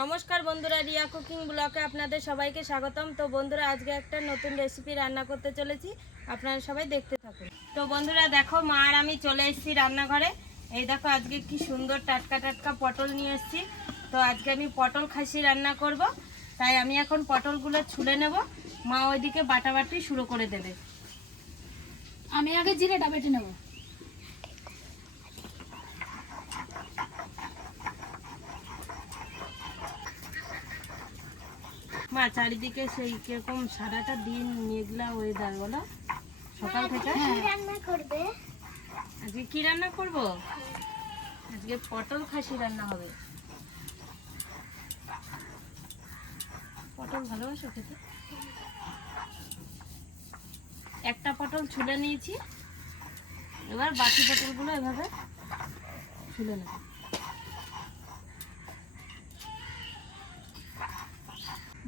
নমস্কার বন্ধুরা, রিয়া কুকিং ব্লকে আপনাদের সবাইকে স্বাগতম। তো বন্ধুরা, আজকে একটা নতুন রেসিপি রান্না করতে চলেছি। আপনারা সবাই দেখতে থাকুন। তো বন্ধুরা, দেখো, মা আর আমি চলে এসেছি রান্নাঘরে। এই দেখো, আজকে কি সুন্দর টাটকা টাটকা পটল নিয়ে এসেছি। তো আজকে আমি পটল খাসি রান্না করব। তাই আমি এখন পটলগুলো ছুলে নেব। মা ওইদিকে বাটাবাটি শুরু করে দেবে। আমি আগে জিরেটা বেটে নেব। মা চারিদিকে সেই কীরকম সারাটা দিন মেঘলা ওয়েদার বলো? সকাল থেকে? আজকে কি রান্না করব? আজকে পটল খাসি রান্না হবে। পটল ভালোবাসো খেতে? একটা পটল ছুলে নিয়েছি। এবার বাকি পটলগুলো এভাবে ছুলে নেব।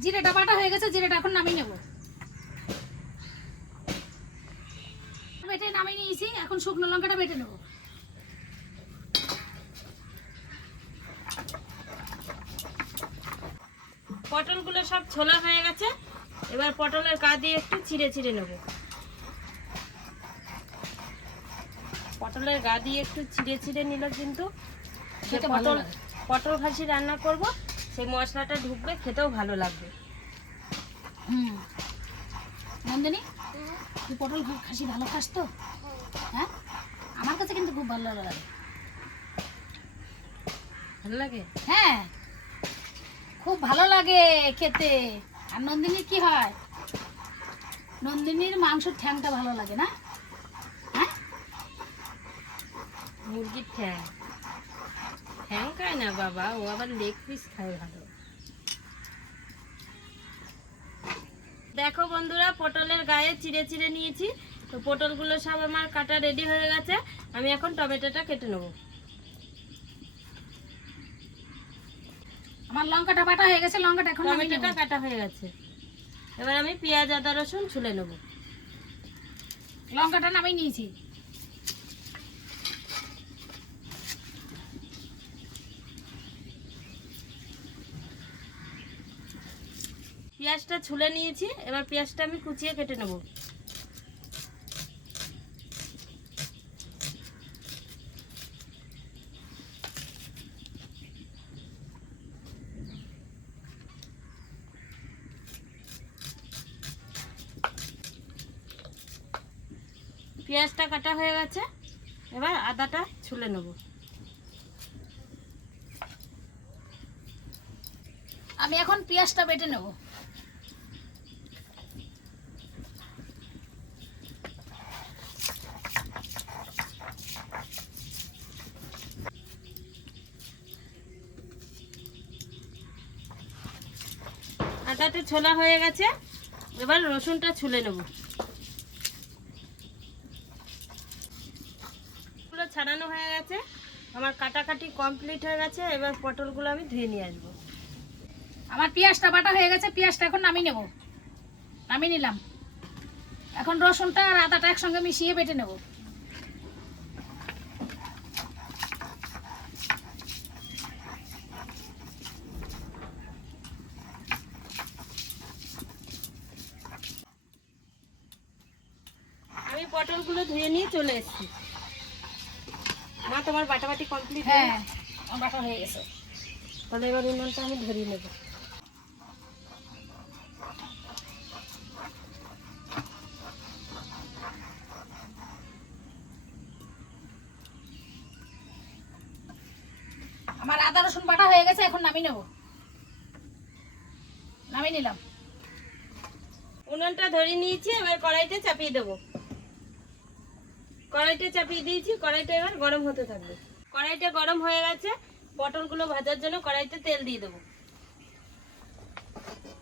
জিরেটা বাটা হয়ে গেছে জিরেটা এখন নামিয়ে নেব। বেটে নামিয়ে নিয়েছি এখন শুকনো লঙ্কাটা বেটে নেব। পটলগুলো সব ছোলা হয়ে গেছে এবার পটলের গা দিয়ে একটু চিড়ে চিড়ে নেব। পটলের গা দিয়ে একটু চিড়ে চিড়ে নিল কিন্তু। পটল পটল খাসি রান্না করব সেই মশলাটা ঢুকবে খেতেও ভালো লাগবে। হুম। নন্দিনী তুই পটল খাসি ভালো খাস তো? হ্যাঁ? আমার কাছে কিন্তু খুব ভালো লাগে। ভালো লাগে? হ্যাঁ। খুব ভালো লাগে খেতে। আর নন্দিনীর কি হয়? নন্দিনীর মাংসের ঠ্যাংটা ভালো লাগে না? হ্যাঁ? মুরগির ঠ্যাং। ঠ্যাং খায় না বাবা ও আবার লেগ পিস খায় ভালো। দেখো বন্ধুরা পটলের গায়ে চিড়ে চিড়ে নিয়েছি তো পটলগুলো সব আমার কাটা রেডি হয়ে গেছে আমি এখন টমেটোটা কেটে নেব। আমার লঙ্কাটা বাটা হয়ে গেছে লঙ্কাটা এখন টমেটোটা কাটা হয়ে গেছে। এবার আমি পেঁয়াজ আদা রসুন ছুলে নেব। লঙ্কাটা নামিয়ে নিয়েছি। পেঁয়াজটা ছুলে নিয়েছি, এবার পেঁয়াজটা আমি কুচিয়ে কেটে নেব। পেঁয়াজটা কাটা হয়ে গেছে, এবার আদাটা ছুলে নেব। আমি এখন পেঁয়াজটা বেটে নেব আদাটা ছোলা হয়ে গেছে, এবার রসুনটা ছুলে নেব। গুলো ছাড়ানো হয়ে গেছে, আমার কাটাকাটি কমপ্লিট হয়ে গেছে, এবার পটলগুলো আমি ধুয়ে নিয়ে আসব। আমার পেঁয়াজটা বাটা হয়ে গেছে, পেঁয়াজটা এখন নামিয়ে নেব। নামিয়ে নিলাম। এখন রসুনটা আর আদাটা একসঙ্গে মিশিয়ে বেটে নেব আমি পটলগুলো ধুয়ে নিয়ে চলে এসেছি। মা তোমার বাটাবাটি কমপ্লিট হ্যাঁ আমার বাটা হয়ে গেছে। তাহলে এবার উনুনটা আমি ধরিয়ে নেব। আমার আদা রসুন বাটা হয়ে গেছে এখন নামিয়ে নেব। নামিয়ে নিলাম। উনুনটা ধরিয়ে নিয়েছি এবার কড়াইতে চাপিয়ে দেবো। কড়াইতে চাপিয়ে দিয়েছি, কড়াইটা এবার গরম হতে থাকবে। কড়াইটা গরম হয়ে গেছে, পটলগুলো ভাজার জন্য কড়াইতে তেল দিয়ে দেবো।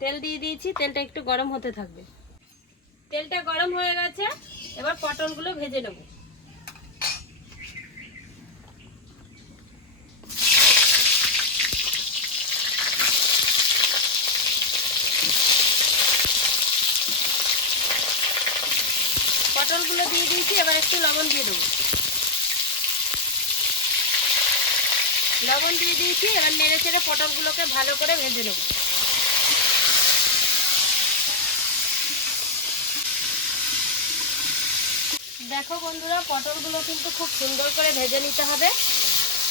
তেল দিয়ে দিয়েছি, তেলটা একটু গরম হতে থাকবে। তেলটা গরম হয়ে গেছে, এবার পটলগুলো ভেজে নেব পটলগুলো দিয়ে দিয়েছি এবার একটু লবণ দিয়ে দেবো। লবণ দিয়ে দিয়েছি, এবার নেড়ে চেড়ে পটলগুলোকে ভালো করে ভেজে নেব। দেখো বন্ধুরা, পটলগুলো কিন্তু খুব সুন্দর করে ভেজে নিতে হবে।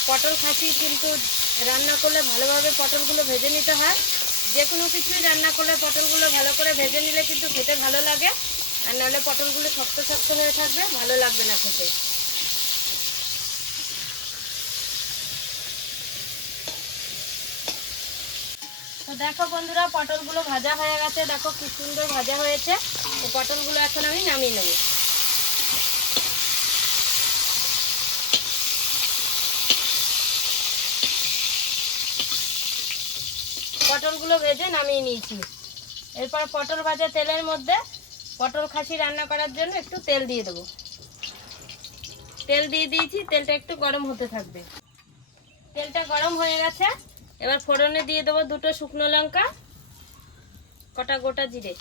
পটল খাসি কিন্তু রান্না করলে ভালোভাবে পটলগুলো ভেজে নিতে হয়। যে কোনো কিছুই রান্না করলে পটলগুলো ভালো করে ভেজে নিলে কিন্তু খেতে ভালো লাগে। আর নাহলে পটলগুলো শক্ত শক্ত হয়ে থাকবে, ভালো লাগবে না খেতে। তো দেখো বন্ধুরা, পটলগুলো ভাজা হয়ে গেছে। দেখো কি সুন্দর ভাজা হয়েছে। তো পটলগুলো এখন আমি নামিয়ে নেব। পটলগুলো ভেজে নামিয়ে নিয়েছি। এরপর পটল ভাজা তেলের মধ্যে পটল খাসি রান্না করার জন্য একটু তেল দিয়ে দেবো। তেল দিয়ে দিয়েছি, তেলটা একটু গরম হতে থাকবে। তেলটা গরম হয়ে গেছে। এবার ফোড়নে দিয়ে দেবো দুটো শুকনো লঙ্কা, কটা গোটা জিরে।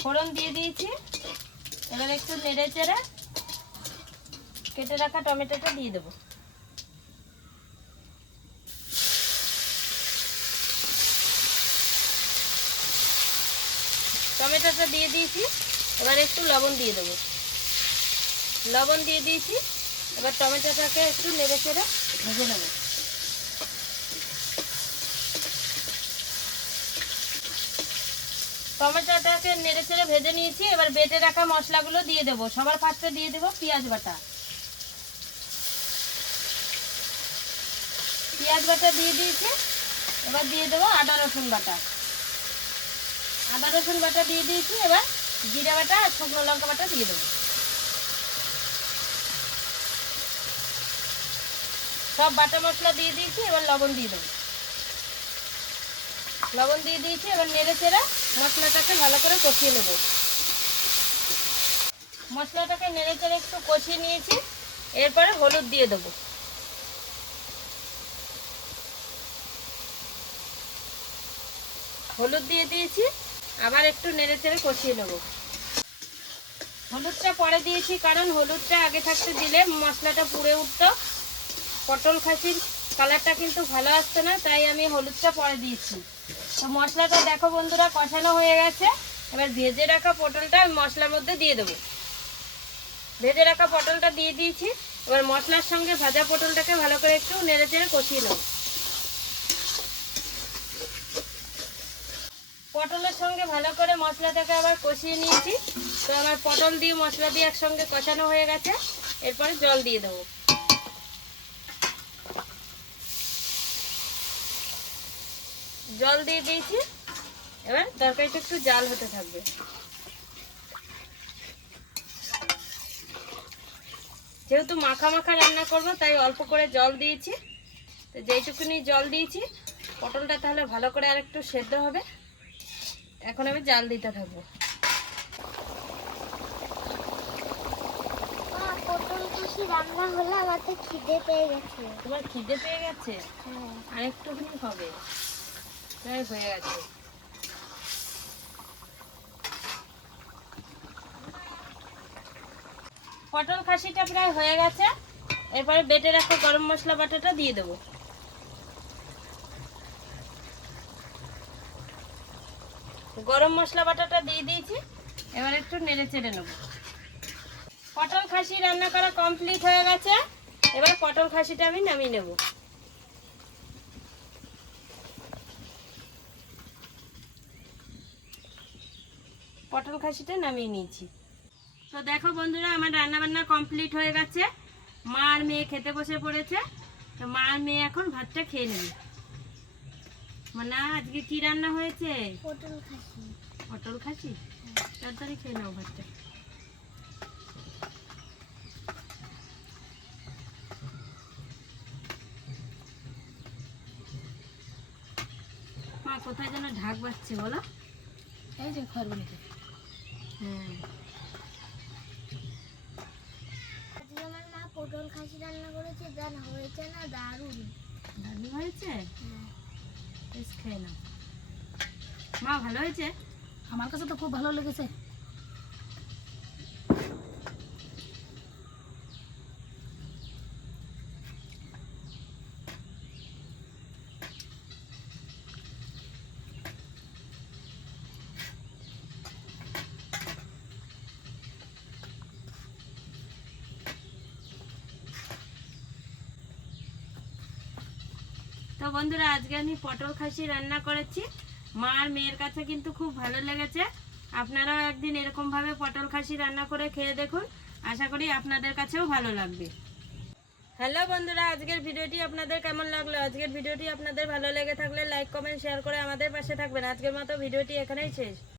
ফোড়ন দিয়ে দিয়েছি। এবার একটু নেড়ে চেড়ে কেটে রাখা টমেটোটা দিয়ে দেবো। টমেটোটা দিয়ে দিয়েছি, এবার একটু লবণ দিয়ে দেবো। লবণ দিয়ে দিয়েছি, এবার টমেটোটাকে একটু নেড়ে চেড়ে ভেজে নেব। টমেটোটাকে নেড়ে চেড়ে ভেজে নিয়েছি, এবার বেটে রাখা মশলাগুলো দিয়ে দেবো। সবার ফার্স্টে দিয়ে দেবো পেঁয়াজ বাটা। পেঁয়াজ বাটা দিয়ে দিয়েছি, এবার দিয়ে দেবো আদা রসুন বাটা। আদা, রসুন বাটা দিয়ে দিয়েছি, এবার জিরা বাটা আর শুকনো লঙ্কা বাটা দিয়ে দেবো। সব বাটা মশলা দিয়ে দিয়েছি, এবার লবণ দিয়ে দেবো। লবণ দিয়ে দিয়েছি, এবার নেড়ে চেড়ে মশলাটাকে ভালো করে কষিয়ে নেব। মশলাটাকে নেড়ে চেড়ে একটু কষিয়ে নিয়েছি, এরপরে হলুদ দিয়ে দেবো। হলুদ দিয়ে দিয়েছি আবার একটু নেড়ে চেড়ে কষিয়ে নেব। হলুদটা পরে দিয়েছি, কারণ হলুদটা আগে থাকতে দিলে মশলাটা পুড়ে উঠতো। পটল খাসির কালারটা কিন্তু ভালো আসতো না, তাই আমি হলুদটা পরে দিয়েছি। তো মশলাটা দেখো বন্ধুরা, কষানো হয়ে গেছে। এবার ভেজে রাখা পটলটা মশলার মধ্যে দিয়ে দেবো। ভেজে রাখা পটলটা দিয়ে দিয়েছি। এবার মশলার সঙ্গে ভাজা পটলটাকে ভালো করে একটু নেড়ে চেড়ে কষিয়ে নেব। পটলের সঙ্গে ভালো করে মশলাটাকে আবার কষিয়ে নিয়েছি। তো আমার পটল দিয়ে মশলা দিয়ে একসঙ্গে কষানো হয়ে গেছে। এরপরে জল দিয়ে দেবো। জল দিয়ে দিয়েছি। এবার তরকারিটা একটু জাল হতে থাকবে। যেহেতু মাখা মাখা রান্না করব, তাই অল্প করে জল দিয়েছি। তো যেইটুকুনি জল দিয়েছি, পটলটা তাহলে ভালো করে আর একটু সেদ্ধ হবে। এখন আমি জাল দিতে থাকব। রান্না হলে আমার তো খিদে পেয়ে গেছে। তোমার খিদে পেয়ে গেছে? হ্যাঁ। হবে। হয়ে গেছে। পটল খাসিটা প্রায় হয়ে গেছে। এরপরে বেটে রাখা গরম মশলা বাটাটা দিয়ে দেবো। গরম মশলা বাটাটা দিয়ে দিয়েছি। এবার একটু নেড়ে চেড়ে নেব। পটল খাসি রান্না করা কমপ্লিট হয়ে গেছে। এবার পটল খাসিটা আমি নামিয়ে নেব। পটল খাসিটা নামিয়ে নিয়েছি। তো দেখো বন্ধুরা, আমার রান্না বান্না কমপ্লিট হয়ে গেছে। মা আর মেয়ে খেতে বসে পড়েছে। তো মা আর মেয়ে এখন ভাতটা খেয়ে নেবে। মানে আজকে কি রান্না হয়েছে? পটল খাসি। পটল খাসি? তাড়াতাড়ি খেয়ে নাও ভাতটা। মা কোথায় যেন ঢাক বাজছে বলো। এই যে খরবনিতে হ্যাঁ। আমার মা পটল খাসি রান্না করেছে দান হয়েছে না দারুণ। দারুণ হয়েছে? হ্যাঁ। খেয়ে নাও। মা ভালো হয়েছে? আমার কাছে তো খুব ভালো লেগেছে। বন্ধুরা, আজকে আমি পটল খাসি রান্না করেছি। মা আর মেয়ের কাছে কিন্তু খুব ভালো লেগেছে। আপনারাও একদিন এরকমভাবে পটল খাসি রান্না করে খেয়ে দেখুন। আশা করি আপনাদের কাছেও ভালো লাগবে। হ্যালো বন্ধুরা, আজকের ভিডিওটি আপনাদের কেমন লাগল? আজকের ভিডিওটি আপনাদের ভালো লেগে থাকলে লাইক, কমেন্ট, শেয়ার করে আমাদের পাশে থাকবেন। আজকের মতো ভিডিওটি এখানেই শেষ।